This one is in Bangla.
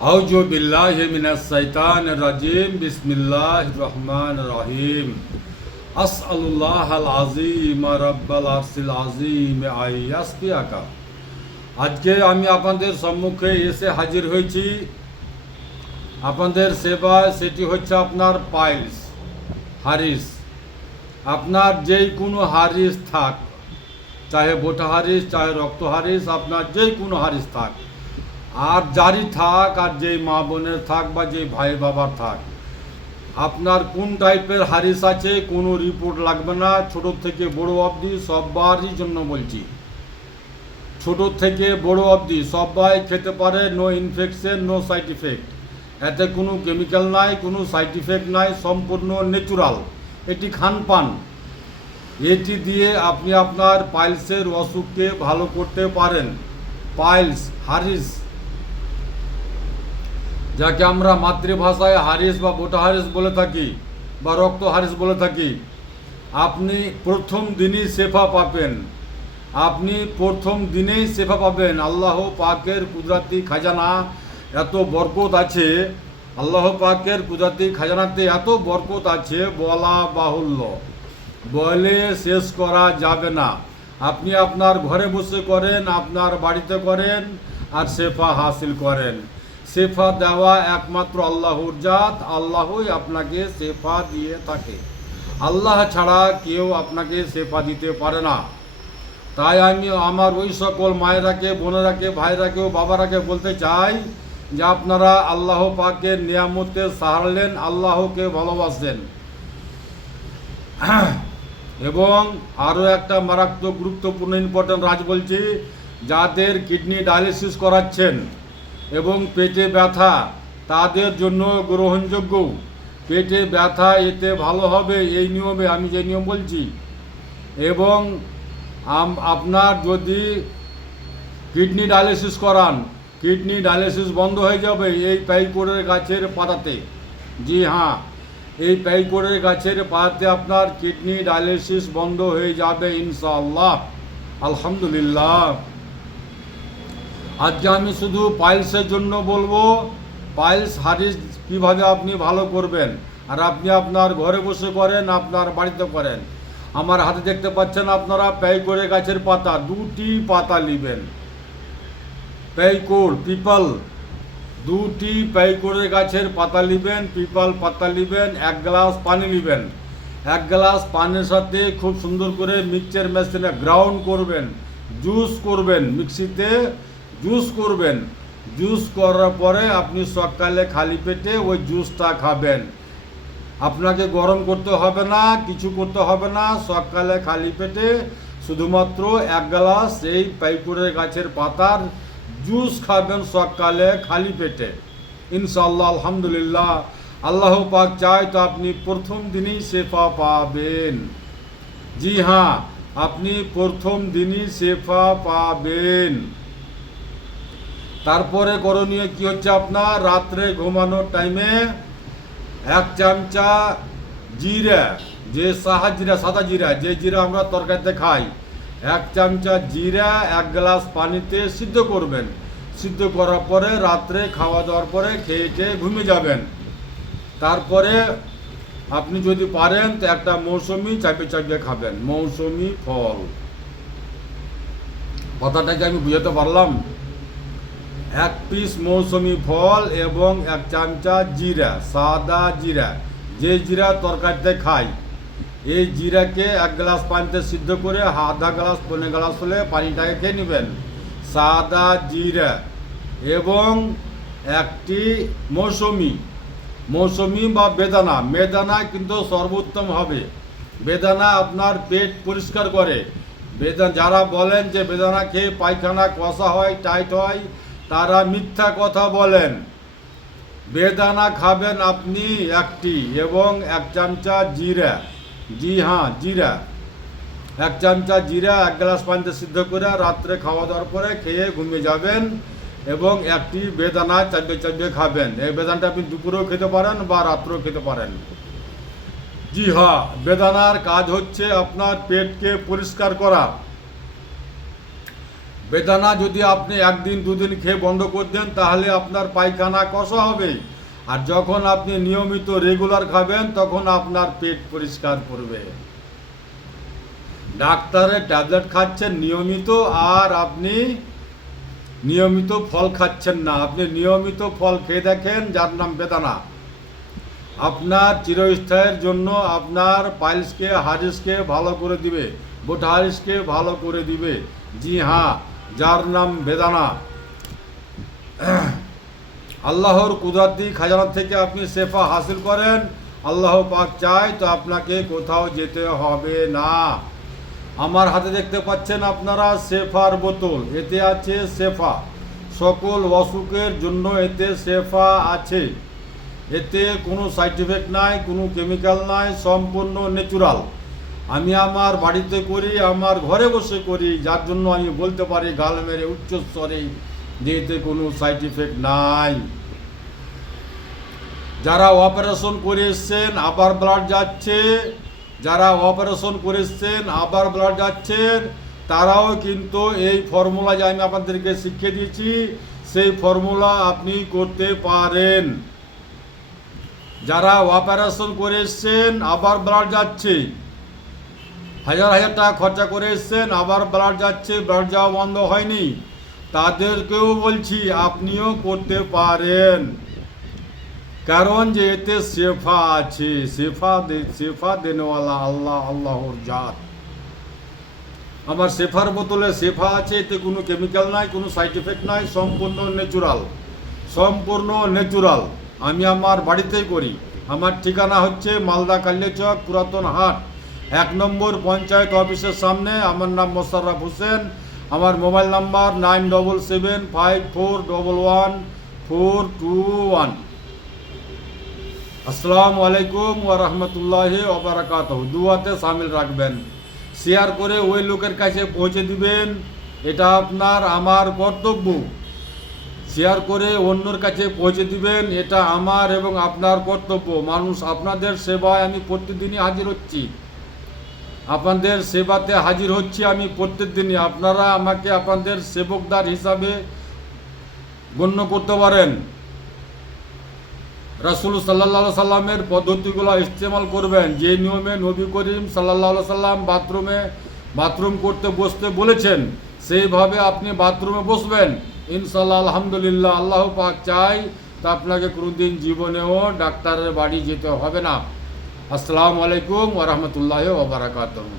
আউযু বিল্লাহি মিনাশ শাইতানির রাজিম বিসমিল্লাহির রহমানির রহিম আসআলুল্লাহাল আযীম রাব্বাল আরশিল আযীম আইয়াসফিয়াকা। আজকে আমি আপনাদের সম্মুখে এসে হাজির হয়েছি আপনাদের সেবায়। সেটি হচ্ছে আপনার পাইলস হারিস। আপনার যেই কোনো হারিস থাক, চাহে বোটা হারিস, চাহে রক্ত হারিস, আপনার যেই কোনো হারিস থাক, আর যারই থাক, আর যেই মা বোনের থাক বা যেই ভাই বাবার থাক, আপনার কোন টাইপের হারিস আছে কোনো রিপোর্ট লাগবে না। ছোট থেকে বড় অবধি সবারই জন্য বলছি, ছোট থেকে বড় অবধি সবাই খেতে পারে। No infection, no side effect. এতে কোনো কেমিক্যাল নাই, কোনো সাইড ইফেক্ট নাই, সম্পূর্ণ ন্যাচুরাল। এটি খানপান। এটি দিয়ে আপনি আপনার পাইলসের অসুখকে ভালো করতে পারেন। পাইলস হারিস, যাকে আমরা মাতৃভাষায় হারিস বা বোটা হারিস বলে থাকি বা রক্ত হারিস বলে থাকি, আপনি প্রথম দিনই শেফা পাবেন। আপনি প্রথম দিনেই শেফা পাবেন। আল্লাহ পাকের কুদরতি খাজানা এত বরকত আছে, আল্লাহ পাকের কুদরতি খাজানাতে এত বরকত আছে বলা বাহুল্য, বলে শেষ করা যাবে না। আপনি আপনার ঘরে বসে করেন, আপনার বাড়িতে করেন, আর শেফা হাসিল করেন। শেফা দেওয়া একমাত্র আল্লাহর জাত। আল্লাহই আপনাকে শেফা দিয়ে থাকে। আল্লাহ ছাড়া কেউ আপনাকে শেফা দিতে পারে না। তাই আমি আমার ওই সকল মায়েরাকে, বোনেরাকে, ভাইরাকেও, বাবারাকে বলতে চাই যে আপনারা আল্লাহ পাকের নিয়ামতে সাহারলেন, আল্লাহকে ভালোবাসেন। এবং আরও একটা মারাত্মক গুরুত্বপূর্ণ ইম্পর্টেন্ট রাজ বলছি, যাদের কিডনি ডায়ালিসিস করাচ্ছেন এবং পেটে ব্যথা, তাদের জন্য গ্রহণযোগ্য। পেটে ব্যথা এতে ভালো হবে এই নিয়মে, আমি যে নিয়ম বলছি। এবং আপনার যদি কিডনি ডায়ালিসিস করান, কিডনি ডায়ালিসিস বন্ধ হয়ে যাবে এই পাইকড়ের গাছের পাতাতে। জি হ্যাঁ, এই পাইকড়ের গাছের পাতাতে আপনার কিডনি ডায়ালিসিস বন্ধ হয়ে যাবে ইনশাআল্লাহ। আলহামদুলিল্লাহ। আজকে আমি শুধু পাইলসের জন্য বলবো, পাইলস হারিস কীভাবে আপনি ভালো করবেন। আর আপনি আপনার ঘরে বসে করেন, আপনার বাড়িতে করেন। আমার হাতে দেখতে পাচ্ছেন আপনারা পাইকড়ের গাছের পাতা, 2টি পাতা নেবেন। পাইকড়, পিপল, 2টি পাইকড়ের গাছের পাতা নেবেন, পিপল পাতা নেবেন। 1 গ্লাস পানি নেবেন। 1 গ্লাস পানির সাথে খুব সুন্দর করে মিক্সচার মেশিনে গ্রাউন্ড করবেন, জুস করবেন, মিক্সিতে জুস করবেন। জুস করার পরে আপনি সকালে খালি পেটে ওই জুসটা খাবেন। আপনাকে গরম করতে হবে না, কিছু করতে হবে না। সকালে খালি পেটে শুধুমাত্র 1 গ্লাস এই পাইকড়ের গাছের পাতার জুস খাবেন সকালে খালি পেটে। ইনশাআল্লাহ আলহামদুলিল্লাহ, আল্লাহ পাক চায় তো আপনি প্রথম দিনেই শেফা পাবেন। জি হ্যাঁ, আপনি প্রথম দিনই শেফা পাবেন। তারপরে করণীয় কি হচ্ছে, আপনার রাত্রে ঘুমানোর টাইমে 1 চামচা জিরা, যে সাদা জিরা, যে জিরা আমরা তরকারিতে খাই, 1 চামচা জিরা 1 গ্লাস পানিতে সিদ্ধ করবেন। সিদ্ধ করার পরে রাত্রে খাওয়া দাওয়ার পরে খেয়ে ঘুমিয়ে যাবেন। তারপরে আপনি যদি পারেন তো একটা মৌসুমি চাপিয়ে খাবেন, মৌসুমি ফল। কথাটাকে আমি বুঝাতে পারলাম? 1 পিস মৌসুমি ফল এবং 1 চামচা জিরা, সাদা জিরা, যে জিরা তরকারিতে খাই, এই জিরাকে 1 গ্লাস পানিতে সিদ্ধ করে আধা গ্লাস, 1.5 গ্লাস হলে পানিটাকে খেয়ে নেবেন। সাদা জিরা এবং 1টি মৌসুমি বা বেদানা। বেদানা কিন্তু সর্বোত্তম হবে। বেদানা আপনার পেট পরিষ্কার করে। যারা বলেন যে বেদানা খেয়ে পায়খানা কষা হয়, টাইট হয়, তারা মিথ্যা কথা বলেন। বেদানা খাবেন আপনি 1টি এবং 1 চামচা জিরা। জি হ্যাঁ, জিরা 1 চামচা জিরা 1 গ্লাস পানিতে সিদ্ধ করে রাত্রে খাওয়া দাওয়ার পরে খেয়ে ঘুমিয়ে যাবেন। এবং 1টি বেদানা চাবিয়ে খাবেন। এই বেদানাটা আপনি দুপুরেও খেতে পারেন বা রাত্রেও খেতে পারেন। জি হ্যাঁ, বেদানার কাজ হচ্ছে আপনার পেটকে পরিষ্কার করা। বেদানা যদি আপনি একদিন দুদিন খেয়ে বন্ধ করে দেন তাহলে আপনার পায়খানা কষা হবে, আর যখন আপনি নিয়মিত রেগুলার খাবেন তখন আপনার পেট পরিষ্কার করবে। ডাক্তারের ট্যাবলেট খাচ্ছেন নিয়মিত, আর আপনি নিয়মিত ফল খাচ্ছেন না। আপনি নিয়মিত ফল খেয়ে দেখেন, যার নাম বেদানা, আপনার চিরস্থায়ের জন্য আপনার পাইলসকে হারিসকে ভালো করে দিবে, বোটা হারিসকে ভালো করে দিবে। জি হ্যাঁ, যার নাম বেদানা। আল্লাহর কুদরতি খাজানা থেকে আপনি শেফা হাসিল করেন, আল্লাহ পাক চায় তো আপনাকে কোথাও যেতে হবে না। আমার হাতে দেখতে পাচ্ছেন আপনারা শেফার বোতল, এতে আছে শেফা, সকল অসুখের জন্য এতে শেফা আছে। এতে কোনো সাইড এফেক্ট নাই, কোনো কেমিক্যাল নাই, সম্পূর্ণ ন্যাচুরাল। আমি আমার বাড়িতে করি, আমার ঘরে বসে করি, যার জন্য আমি বলতে পারি গাল মেরে উচ্চস্বরে যে এতে কোনো সাইড এফেক্ট নাই। যারা অপারেশন করে এসছেন আবার ব্লাড যাচ্ছে, যারা অপারেশন করে এসছেন আবার ব্লাড যাচ্ছেন, তারাও কিন্তু এই ফর্মুলা যে আমি আপনাদেরকে শিখিয়ে দিয়েছি সেই ফর্মুলা আপনি করতে পারেন। যারা অপারেশন করে এসছেন আবার ব্লাড যাচ্ছে, হাজার হাজার টাকা খরচা করে এসছেন আবার ব্লাড যাচ্ছে, ব্লাড যাওয়া বন্ধ হয়নি, তাদেরকেও বলছি আপনিও করতে পারেন। কারণ যে এতে শেফা আছে, শেফা দেনেওয়ালা আল্লাহ, আল্লাহর জাত। আমার শেফার বোতলে শেফা আছে, এতে কোনো কেমিক্যাল নাই, কোনো সাইড এফেক্ট নাই, সম্পূর্ণ ন্যাচুরাল, সম্পূর্ণ ন্যাচুরাল। আমি আমার বাড়িতেই করি। আমার ঠিকানা হচ্ছে মালদা কালিয়াচক পুরাতন হাট, 1 নম্বর পঞ্চায়েত অফিসের সামনে। আমার নাম মোশাররফ হোসেন। আমার মোবাইল নাম্বার 9775411421। আসসালামু আলাইকুম ওয়া রাহমাতুল্লাহি ওয়া বারাকাতুহু। দুয়াতে শামিল রাখবেন, শেয়ার করে ওই লোকের কাছে পৌঁছে দিবেন, এটা আপনার আমার কর্তব্য। শেয়ার করে অন্যর কাছে পৌঁছে দিবেন, এটা আমার এবং আপনার কর্তব্য। মানুষ আপনাদের সেবায় আমি প্রতিদিনই হাজির হচ্ছি, আপনাদের সেবাতে হাজির হচ্ছি আমি প্রত্যেকদিনই। আপনারা আমাকে আপনাদের সেবকদার হিসাবে গণ্য করতে পারেন। রাসূল সাল্লাল্লাহু আলাইহি সাল্লামের পদ্ধতিগুলো ইস্তেমাল করবেন, যে নিয়মে নবী করিম সাল্লাল্লাহু আলাইহি সাল্লাম বাথরুম করতে বসতে বলেছেন, সেইভাবে আপনি বাথরুমে বসবেন ইনশাআল্লাহ। আলহামদুলিল্লাহ, আল্লাহ পাক চাই তা আপনাকে কোনোদিন জীবনেও ডাক্তারের বাড়ি যেতে হবে না। আসসালামু আলাইকুম ওয়া রাহমাতুল্লাহি ওয়া বারাকাতুহু।